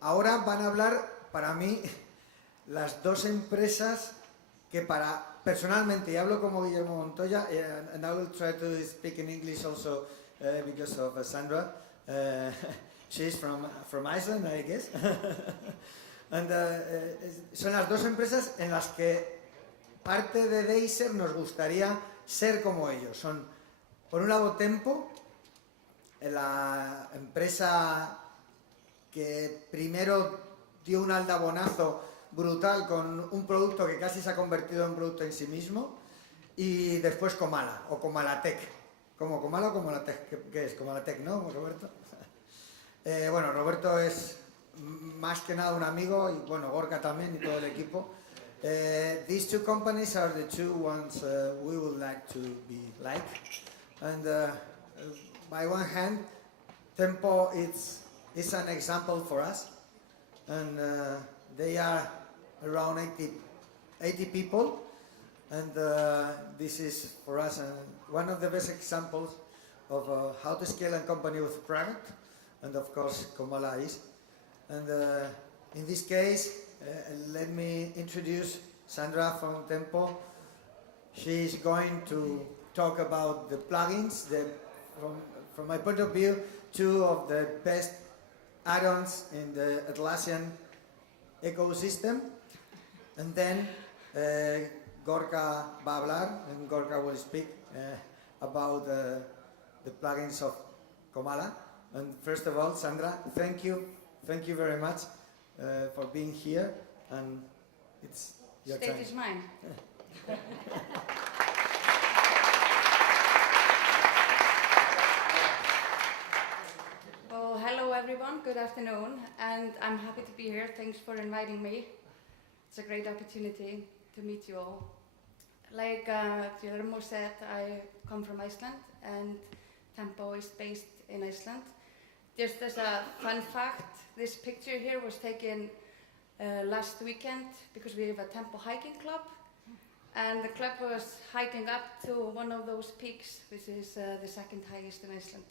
ahora van a hablar, para mí, las dos empresas que personalmente, y hablo como Guillermo Montoya, and I will try to speak in English also because of Sandra. She's from Iceland, I guess. And, son las dos empresas en las que parte de DEISER nos gustaría ser como ellos. Son, por un lado, Tempo, la empresa que primero dio un aldabonazo brutal con un producto que casi se ha convertido en un producto en sí mismo, y después Comala, o Comalatec. ¿Como Comala o Comalatec? ¿Qué es? Comalatec, ¿no, Roberto? Bueno, Roberto es más que nada un amigo, y bueno, Gorka también y todo el equipo. These two companies are the two ones we would like to be like. And by one hand, Tempo is an example for us. And they are around 80 people. And this is for us one of the best examples of how to scale a company with product. And of course, Komala is. And in this case, let me introduce Sandra from Tempo. She's going to talk about the plugins, from my point of view, two of the best add-ons in the Atlassian ecosystem. And then Gorka va a hablar, and Gorka will speak about the plugins of Komala. And first of all, Sandra, thank you very much for being here, and it's your time. Stage is mine. Well, hello everyone, good afternoon, and I'm happy to be here. Thanks for inviting me. It's a great opportunity to meet you all. Like Guillermo said, I come from Iceland, and Tempo is based in Iceland. Just as a fun fact, this picture here was taken last weekend because we have a Tempo hiking club, and the club was hiking up to one of those peaks, which is the second highest in Iceland.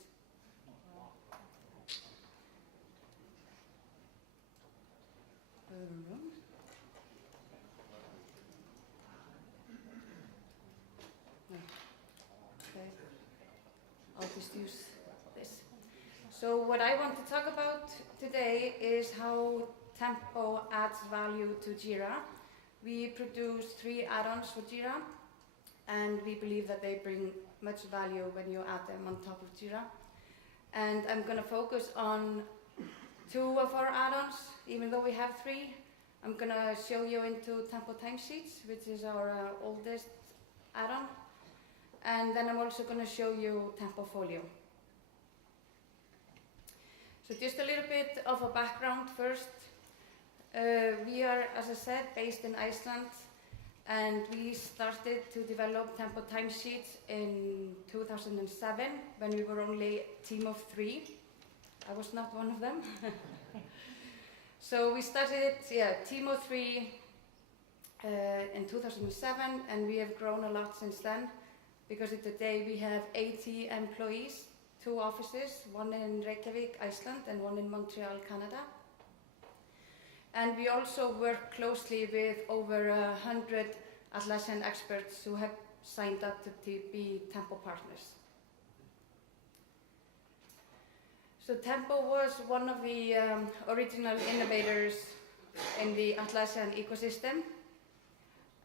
Okay. I'll just use this. So what I want to talk about today is how Tempo adds value to Jira. We produce 3 add-ons for Jira, and we believe that they bring much value when you add them on top of Jira. And I'm going to focus on 2 of our add-ons, even though we have 3. I'm going to show you into Tempo Timesheets, which is our oldest add-on. And then I'm also going to show you Tempo Folio. So just a little bit of a background first. We are, as I said, based in Iceland, and we started to develop Tempo Timesheets in 2007 when we were only a team of 3. I was not one of them. So we started, team of 3 in 2007, and we have grown a lot since then, because today we have 80 employees, 2 offices, one in Reykjavik, Iceland, and one in Montreal, Canada. And we also work closely with over 100 Atlassian experts who have signed up to be Tempo partners. So Tempo was one of the original innovators in the Atlassian ecosystem.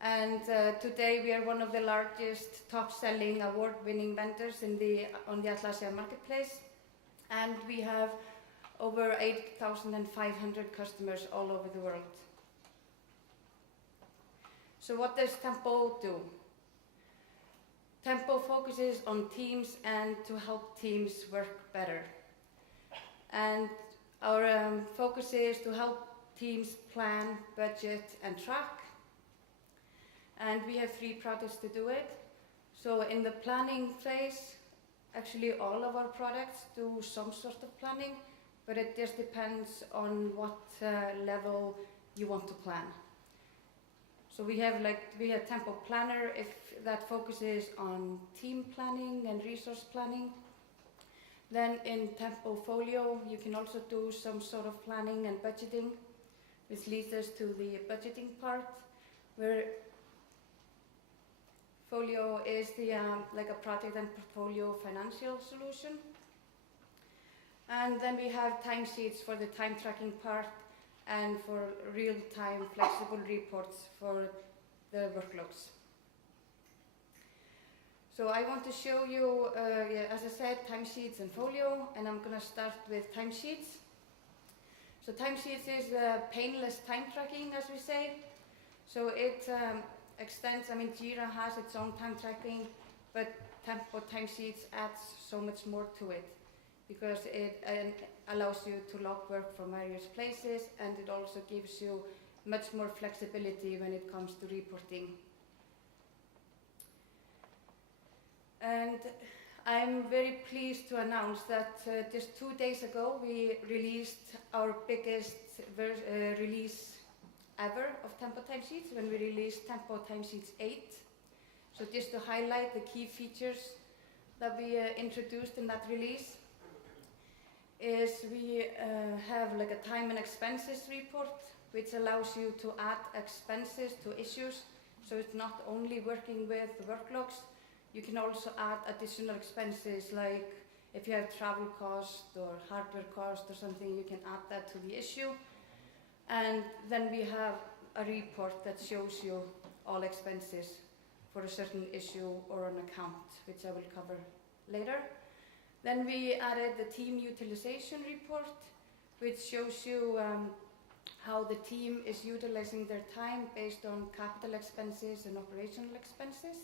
And today we are one of the largest top-selling award-winning vendors on the Atlassian marketplace. And we have over 8,500 customers all over the world. So what does Tempo do? Tempo focuses on teams and to help teams work better. And our focus is to help teams plan, budget, and track. And we have 3 products to do it. So in the planning phase, actually all of our products do some sort of planning, but it just depends on what level you want to plan. So we have Tempo Planner, if that focuses on team planning and resource planning. Then in Tempo Folio, you can also do some sort of planning and budgeting, which leads us to the budgeting part, where Folio is the like a project and portfolio financial solution. And then we have timesheets for the time tracking part and for real-time flexible reports for the workloads. So I want to show you, as I said, timesheets and Folio, and I'm going to start with timesheets. So timesheets is painless time tracking, as we say. So it extends, I mean, Jira has its own time tracking, but Tempo timesheets adds so much more to it, because it allows you to log work from various places, and it also gives you much more flexibility when it comes to reporting. And I'm very pleased to announce that just 2 days ago we released our biggest release ever of Tempo Timesheets, when we released Tempo Timesheets 8. So just to highlight the key features that we introduced in that release is we have like a time and expenses report, which allows you to add expenses to issues. So it's not only working with worklogs, you can also add additional expenses, like if you have travel cost or hardware cost or something, you can add that to the issue. And then we have a report that shows you all expenses for a certain issue or an account, which I will cover later. Then we added the team utilization report, which shows you how the team is utilizing their time based on capital expenses and operational expenses.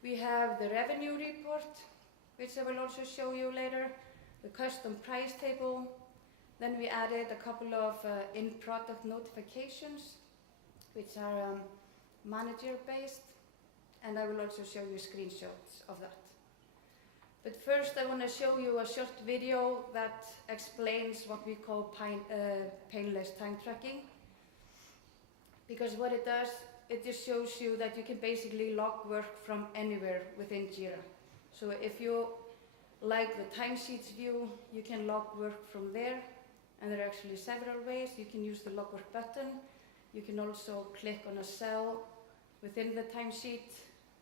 We have the revenue report, which I will also show you later, the custom price table. Then we added a couple of in-product notifications, which are manager-based, and I will also show you screenshots of that. But first I want to show you a short video that explains what we call painless time tracking. Because what it does, it just shows you that you can basically log work from anywhere within Jira. So if you like the timesheets view, you can log work from there, and there are actually several ways. You can use the log work button. You can also click on a cell within the timesheet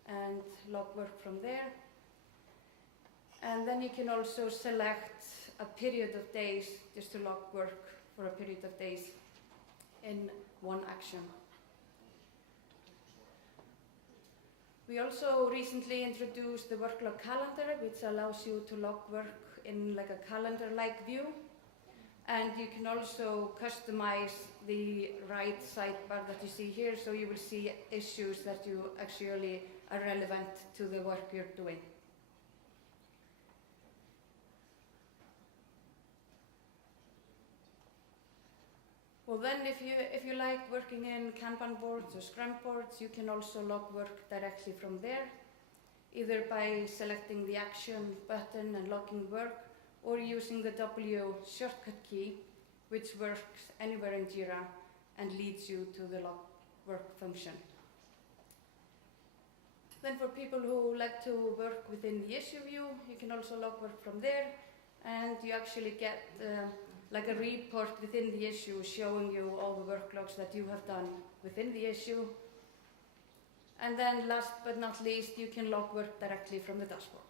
and log work from there. And then you can also select a period of days just to log work for a period of days in one action. We also recently introduced the workload calendar, which allows you to log work in like a calendar-like view. And you can also customize the right sidebar that you see here, so you will see issues that you actually are relevant to the work you're doing. Well then, if you like working in Kanban boards or Scrum boards, you can also log work directly from there, either by selecting the action button and logging work, or using the W shortcut key, which works anywhere in Jira and leads you to the log work function. Then for people who like to work within the issue view, you can also log work from there, and you actually get like a report within the issue showing you all the worklogs that you have done within the issue. And then last but not least, you can log work directly from the dashboard.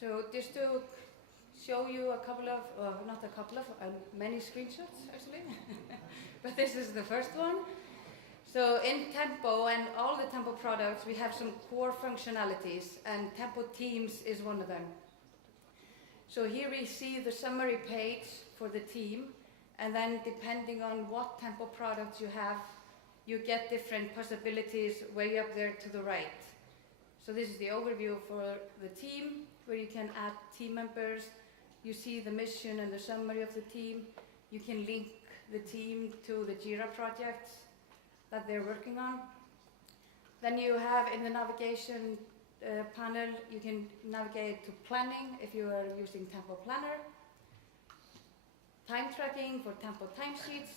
So just to show you a couple of, not a couple of, many screenshots actually, but this is the first one. So in Tempo and all the Tempo products, we have some core functionalities, and Tempo Teams is one of them. So here we see the summary page for the team, and then depending on what Tempo products you have, you get different possibilities way up there to the right. So this is the overview for the team, where you can add team members. You see the mission and the summary of the team. You can link the team to the Jira projects that they're working on. Then you have in the navigation panel, you can navigate to planning if you are using Tempo Planner, time tracking for Tempo timesheets.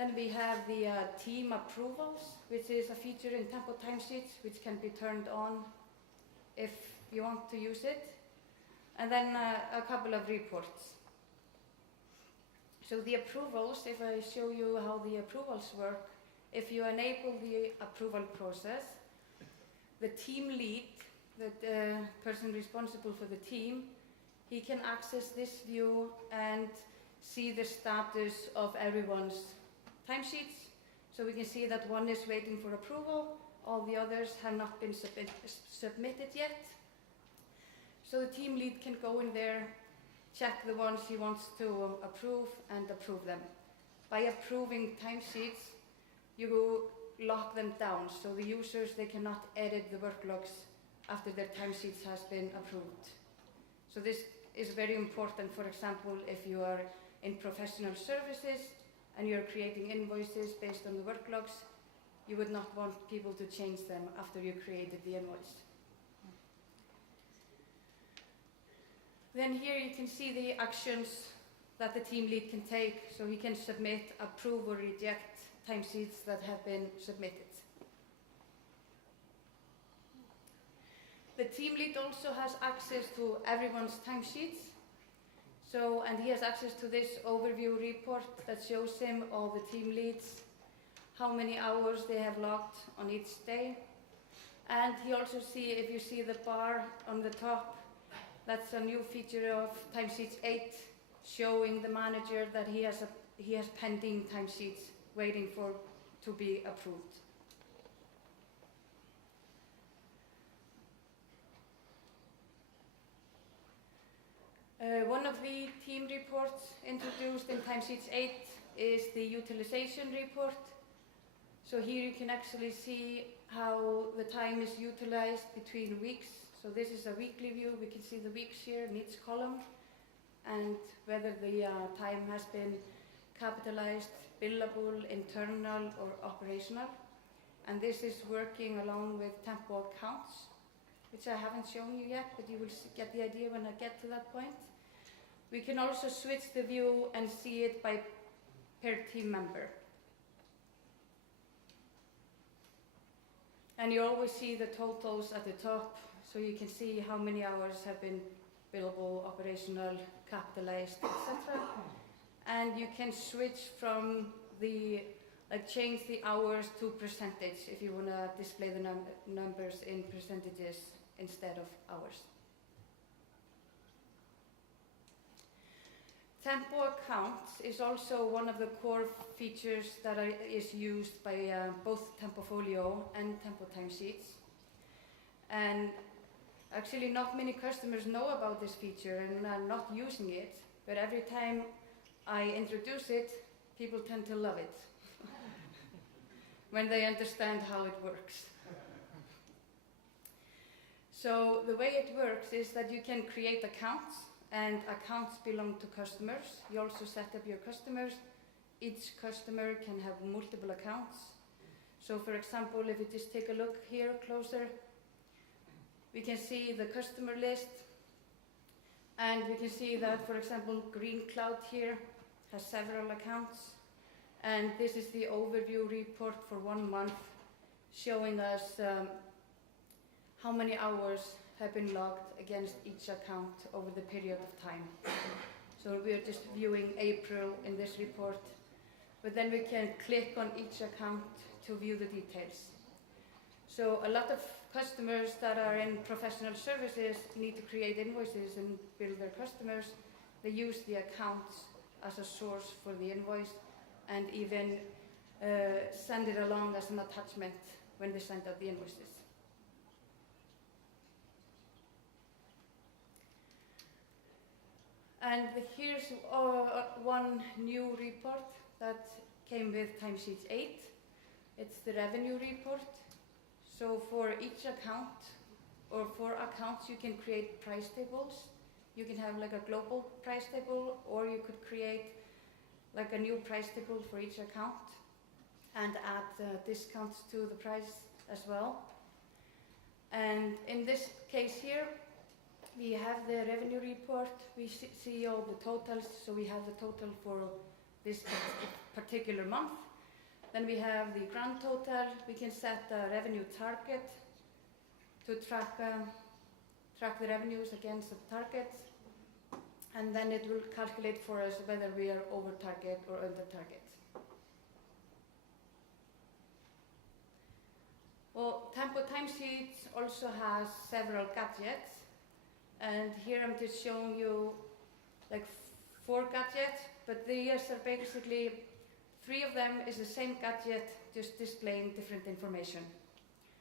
Then we have the team approvals, which is a feature in Tempo Timesheets, which can be turned on if you want to use it. And then a couple of reports. So the approvals, if I show you how the approvals work, if you enable the approval process, the team lead, the person responsible for the team, he can access this view and see the status of everyone's timesheets. So we can see that one is waiting for approval, all the others have not been submitted yet. So the team lead can go in there, check the ones he wants to approve and approve them. By approving timesheets, you lock them down, so the users, they cannot edit the work logs after their timesheets has been approved. So this is very important, for example, if you are in professional services and you're creating invoices based on the work logs, you would not want people to change them after you created the invoice. Then here you can see the actions that the team lead can take, so he can submit, approve or reject timesheets that have been submitted. The team lead also has access to everyone's timesheets. So, and he has access to this overview report that shows him all the team leads, how many hours they have logged on each day. And he also see, if you see the bar on the top, that's a new feature of Timesheets 8, showing the manager that he has pending timesheets waiting to be approved. One of the team reports introduced in Timesheets 8 is the utilization report. So here you can actually see how the time is utilized between weeks. So this is a weekly view. We can see the weeks here in each column and whether the time has been capitalized, billable, internal or operational. And this is working along with Tempo accounts, which I haven't shown you yet, but you will get the idea when I get to that point. We can also switch the view and see it per team member. And you always see the totals at the top, so you can see how many hours have been billable, operational, capitalized, etc. And you can switch from change the hours to percentage if you want to display the numbers in percentages instead of hours. Tempo accounts is also one of the core features that is used by both Tempo Folio and Tempo Timesheets. And actually not many customers know about this feature and are not using it, but every time I introduce it, people tend to love it when they understand how it works. So the way it works is that you can create accounts, and accounts belong to customers. You also set up your customers. Each customer can have multiple accounts. So for example, if you just take a look here closer, we can see the customer list, and we can see that, for example, Green Cloud here has several accounts, and this is the overview report for 1 month, showing us how many hours have been logged against each account over the period of time. So we are just viewing April in this report, but then we can click on each account to view the details. So a lot of customers that are in professional services need to create invoices and bill their customers. They use the accounts as a source for the invoice and even send it along as an attachment when they send out the invoices. And here's one new report that came with Timesheets 8. It's the revenue report. So for each account, or for accounts, you can create price tables. You can have like a global price table, or you could create like a new price table for each account and add discounts to the price as well. And in this case here, we have the revenue report. We see all the totals, so we have the total for this particular month. Then we have the grand total. We can set a revenue target to track the revenues against the targets. And then it will calculate for us whether we are over target or under target. Well, Tempo Timesheets also has several gadgets. And here I'm just showing you like 4 gadgets, but these are basically 3 of them is the same gadget, just displaying different information.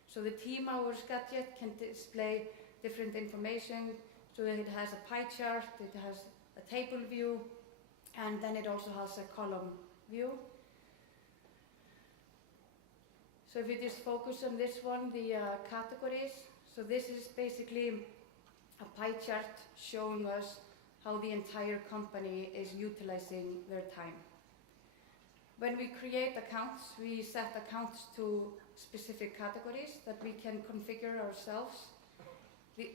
So the team hours gadget can display different information. So it has a pie chart, it has a table view, and then it also has a column view. So if we just focus on this one, the categories. So this is basically a pie chart showing us how the entire company is utilizing their time. When we create accounts, we set accounts to specific categories that we can configure ourselves.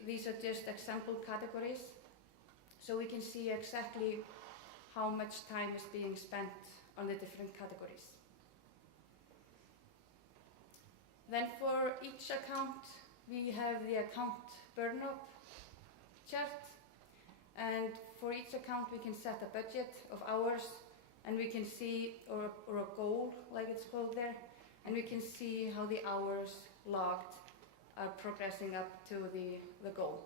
These are just example categories, so we can see exactly how much time is being spent on the different categories. Then for each account, we have the account burn-up chart, and for each account we can set a budget of hours, and we can see, or a goal, like it's called there, and we can see how the hours logged are progressing up to the goal.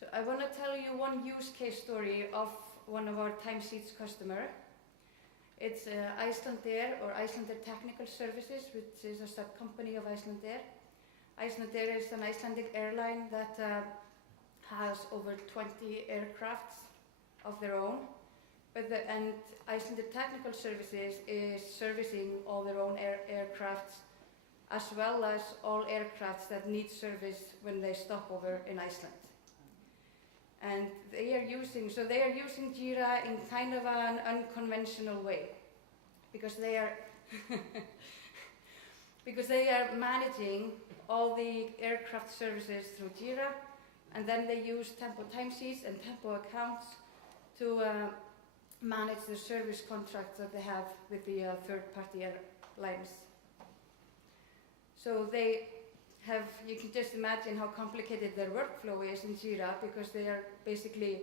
So I want to tell you one use case story of one of our Timesheets customer. It's Icelandair, or Icelandair Technical Services, which is a sub-company of Icelandair. Icelandair is an Icelandic airline that has over 20 aircrafts of their own. And Icelandair Technical Services is servicing all their own aircrafts, as well as all aircrafts that need service when they stop over in Iceland. And they are using Jira in kind of an unconventional way, because they are managing all the aircraft services through Jira, and then they use Tempo Timesheets and Tempo accounts to manage the service contracts that they have with the third-party airlines. So you can just imagine how complicated their workflow is in Jira, because they are basically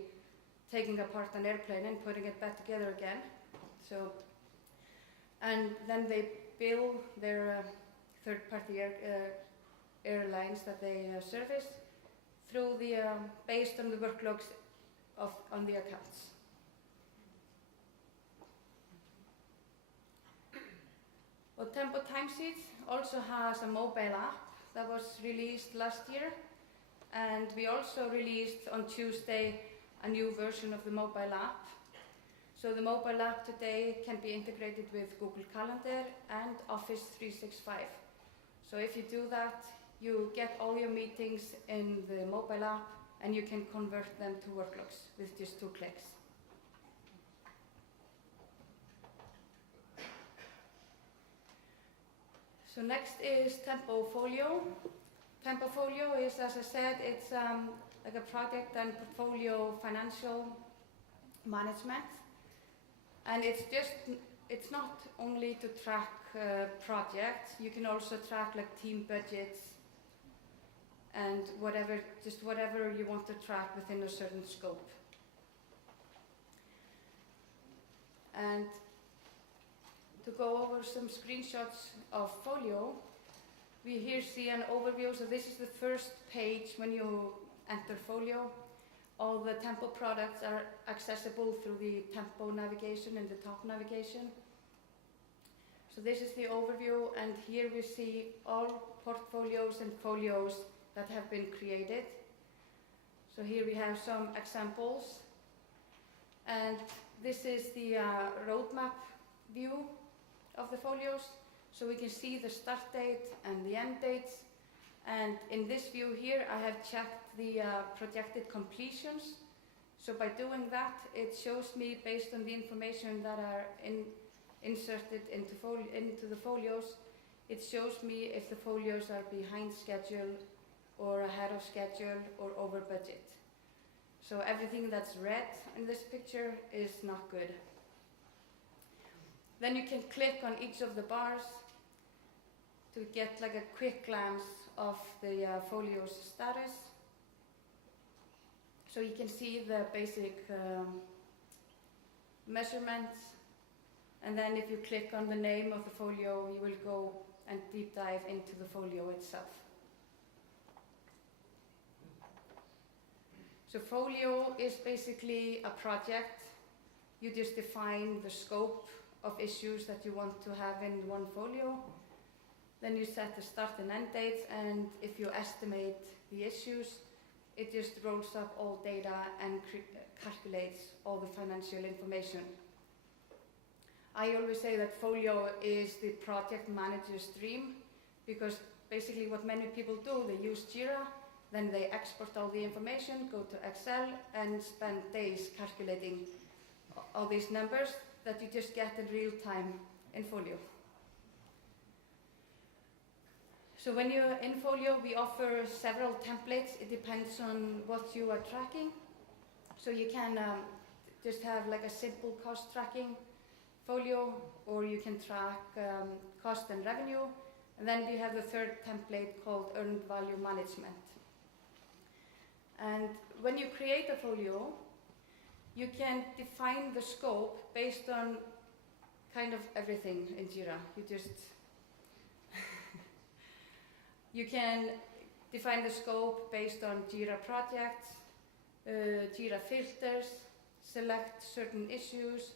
taking apart an airplane and putting it back together again. So, and then they bill their third-party airlines that they service through based on the workloads on the accounts. Well, Tempo Timesheets also has a mobile app that was released last year, and we also released on Tuesday a new version of the mobile app. So the mobile app today can be integrated with Google Calendar and Office 365. So if you do that, you get all your meetings in the mobile app, and you can convert them to worklogs with just 2 clicks. So next is Tempo Folio. Tempo Folio is, as I said, it's like a project and portfolio financial management. And it's not only to track projects, you can also track like team budgets and whatever you want to track within a certain scope. And to go over some screenshots of Folio, we here see an overview. So this is the first page when you enter Folio. All the Tempo products are accessible through the Tempo navigation in the top navigation. So this is the overview, and here we see all portfolios and folios that have been created. So here we have some examples, and this is the roadmap view of the folios. So we can see the start date and the end dates. And in this view here, I have checked the projected completions. So by doing that, it shows me, based on the information that are inserted into the folios, it shows me if the folios are behind schedule or ahead of schedule or over budget. So everything that's red in this picture is not good. Then you can click on each of the bars to get like a quick glance of the folio's status. So you can see the basic measurements, and then if you click on the name of the folio, you will go and deep dive into the folio itself. So folio is basically a project. You just define the scope of issues that you want to have in one folio. Then you set the start and end dates, and if you estimate the issues, it just rolls up all data and calculates all the financial information. I always say that folio is the project manager's dream, because basically what many people do, they use Jira, then they export all the information, go to Excel, and spend days calculating all these numbers that you just get in real time in Folio. So when you're in Folio, we offer several templates. It depends on what you are tracking. So you can just have like a simple cost tracking folio, or you can track cost and revenue. And then we have the third template called earned value management. And when you create a folio, you can define the scope based on kind of everything in Jira. You can define the scope based on Jira projects, Jira filters, select certain issues,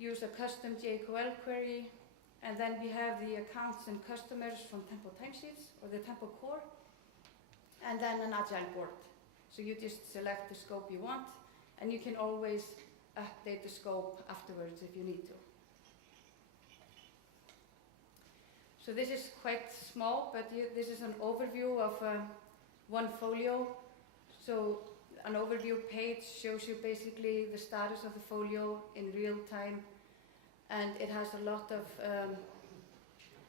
use a custom JQL query, and then we have the accounts and customers from Tempo Timesheets or the Tempo core, and then an agile board. So you just select the scope you want, and you can always update the scope afterwards if you need to. So this is quite small, but this is an overview of one folio. So an overview page shows you basically the status of the folio in real time, and it has a lot of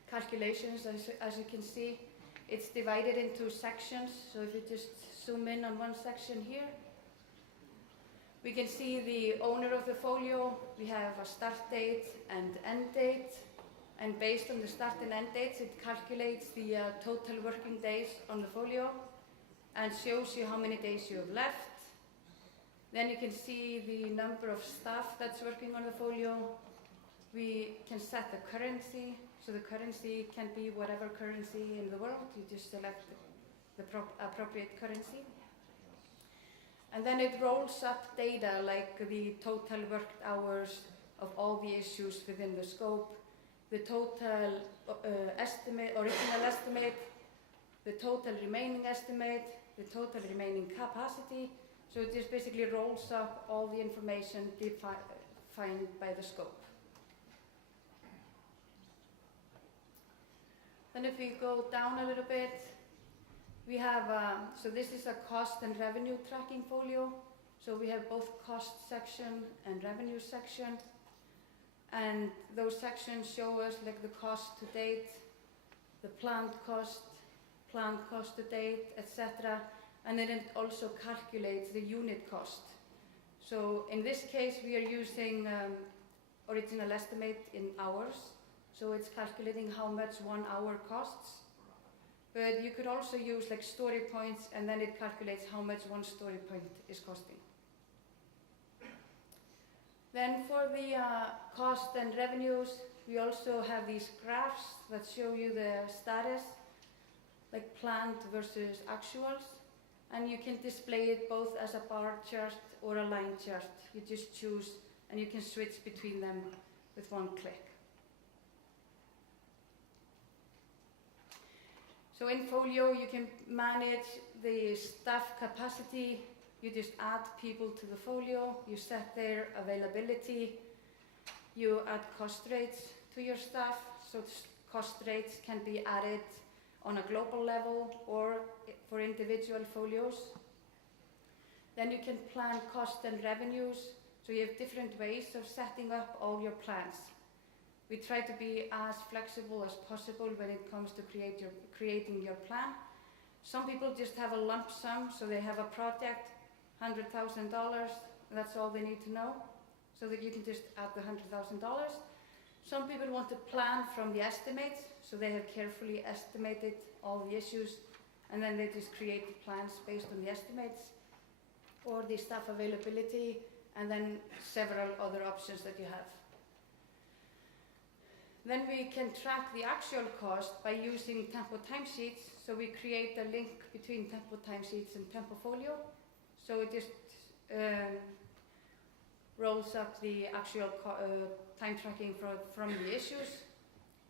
calculations, as you can see. It's divided into sections, so if you just zoom in on one section here, we can see the owner of the folio. We have a start date and end date, and based on the start and end dates, it calculates the total working days on the folio and shows you how many days you have left. Then you can see the number of staff that's working on the folio. We can set the currency, so the currency can be whatever currency in the world. You just select the appropriate currency. And then it rolls up data like the total worked hours of all the issues within the scope, the total original estimate, the total remaining estimate, the total remaining capacity. So it just basically rolls up all the information defined by the scope. Then if we go down a little bit, we have, so this is a cost and revenue tracking folio. So we have both cost section and revenue section. And those sections show us like the cost to date, the planned cost to date, etc. And then it also calculates the unit cost. So in this case, we are using original estimate in hours. So it's calculating how much 1 hour costs. But you could also use like story points, and then it calculates how much one story point is costing. Then for the cost and revenues, we also have these graphs that show you the status, like planned versus actuals. And you can display it both as a bar chart or a line chart. You just choose, and you can switch between them with one click. So in Folio, you can manage the staff capacity. You just add people to the folio, you set their availability, you add cost rates to your staff, so cost rates can be added on a global level or for individual folios. Then you can plan cost and revenues, so you have different ways of setting up all your plans. We try to be as flexible as possible when it comes to creating your plan. Some people just have a lump sum, so they have a project, $100,000, that's all they need to know, so that you can just add the $100,000. Some people want to plan from the estimates, so they have carefully estimated all the issues, and then they just create the plans based on the estimates or the staff availability, and then several other options that you have. Then we can track the actual cost by using Tempo Timesheets. So we create a link between Tempo Timesheets and Tempo Folio. So it just rolls up the actual time tracking from the issues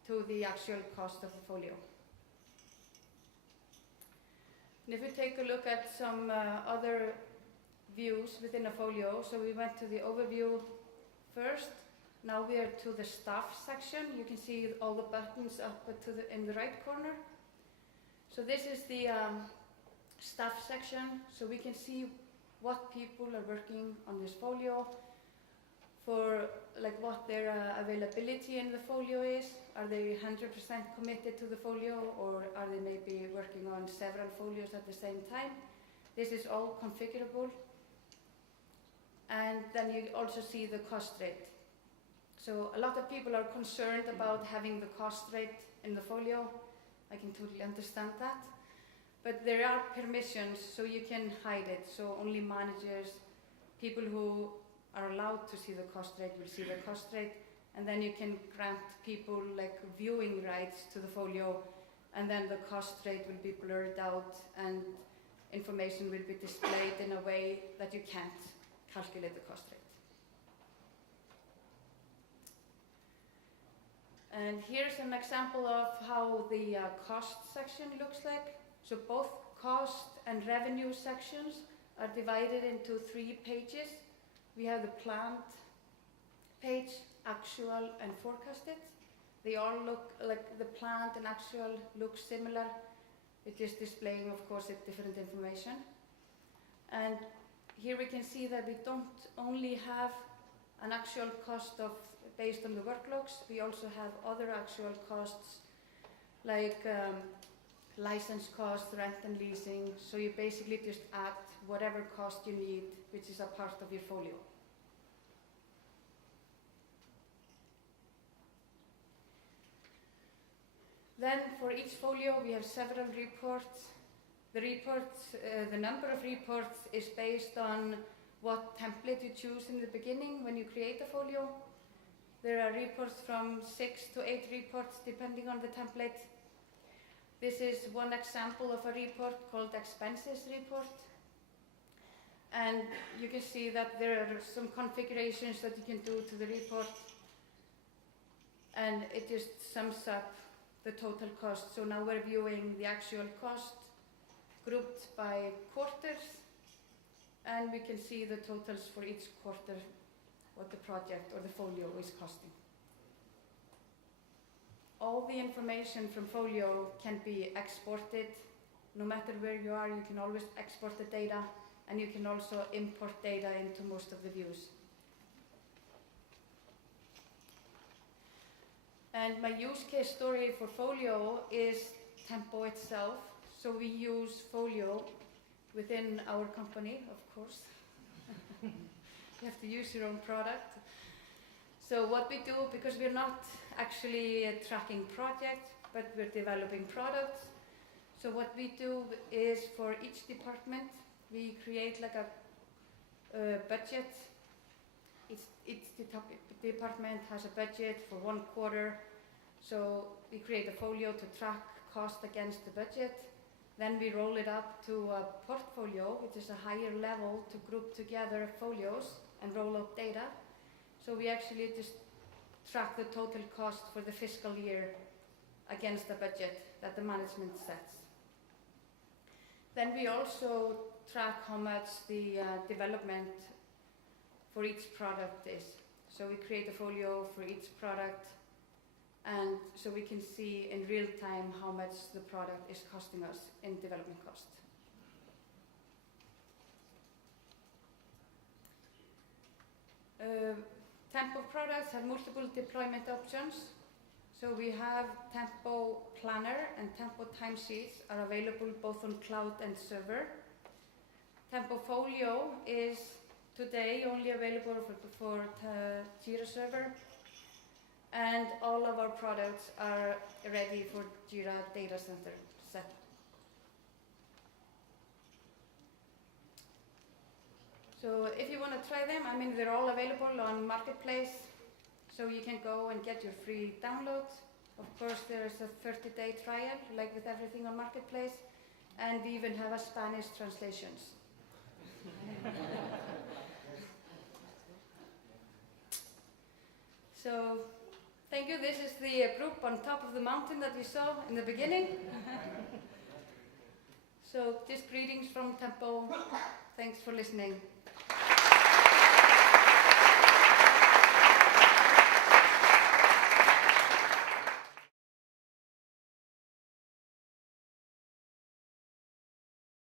to the actual cost of the folio. And if we take a look at some other views within a folio, so we went to the overview first. Now we are to the staff section. You can see all the buttons up in the right corner. So this is the staff section. So we can see what people are working on this folio, for like what their availability in the folio is. Are they 100% committed to the folio, or are they maybe working on several folios at the same time? This is all configurable. And then you also see the cost rate. So a lot of people are concerned about having the cost rate in the folio. I can totally understand that. But there are permissions, so you can hide it. So only managers, people who are allowed to see the cost rate will see the cost rate. And then you can grant people like viewing rights to the folio, and then the cost rate will be blurred out and information will be displayed in a way that you can't calculate the cost rate. And here's an example of how the cost section looks like. So both cost and revenue sections are divided into 3 pages. We have the planned page, actual and forecasted. They all look like the planned and actual look similar. It is displaying, of course, different information. And here we can see that we don't only have an actual cost based on the workloads, we also have other actual costs like license costs, rent and leasing. So you basically just add whatever cost you need, which is a part of your folio. Then for each folio we have several reports. The number of reports is based on what template you choose in the beginning when you create a folio. There are reports from 6 to 8 reports depending on the template. This is one example of a report called expenses report. And you can see that there are some configurations that you can do to the report. And it just sums up the total cost. So now we're viewing the actual cost grouped by quarters. And we can see the totals for each quarter, what the project or the folio is costing. All the information from folio can be exported. No matter where you are, you can always export the data, and you can also import data into most of the views. And my use case story for Folio is Tempo itself. So we use Folio within our company, of course. You have to use your own product. So what we do, because we're not actually tracking projects, but we're developing products. So what we do is for each department, we create like a budget. Each department has a budget for 1 quarter. So we create a folio to track cost against the budget. Then we roll it up to a portfolio, which is a higher level to group together folios and roll up data. So we actually just track the total cost for the fiscal year against the budget that the management sets. Then we also track how much the development for each product is. So we create a folio for each product, and so we can see in real time how much the product is costing us in development cost. Tempo products have multiple deployment options. So we have Tempo Planner and Tempo Timesheets are available both on cloud and server. Tempo Folio is today only available for Jira server. and all of our products are ready for Jira Data Center set. So if you want to try them, I mean, they're all available on Marketplace, so you can go and get your free download. Of course, there is a 30-day trial, like with everything on Marketplace, and we even have a Spanish translations. So, thank you. This is the group on top of the mountain that you saw in the beginning. So, just greetings from Tempo. Thanks for listening.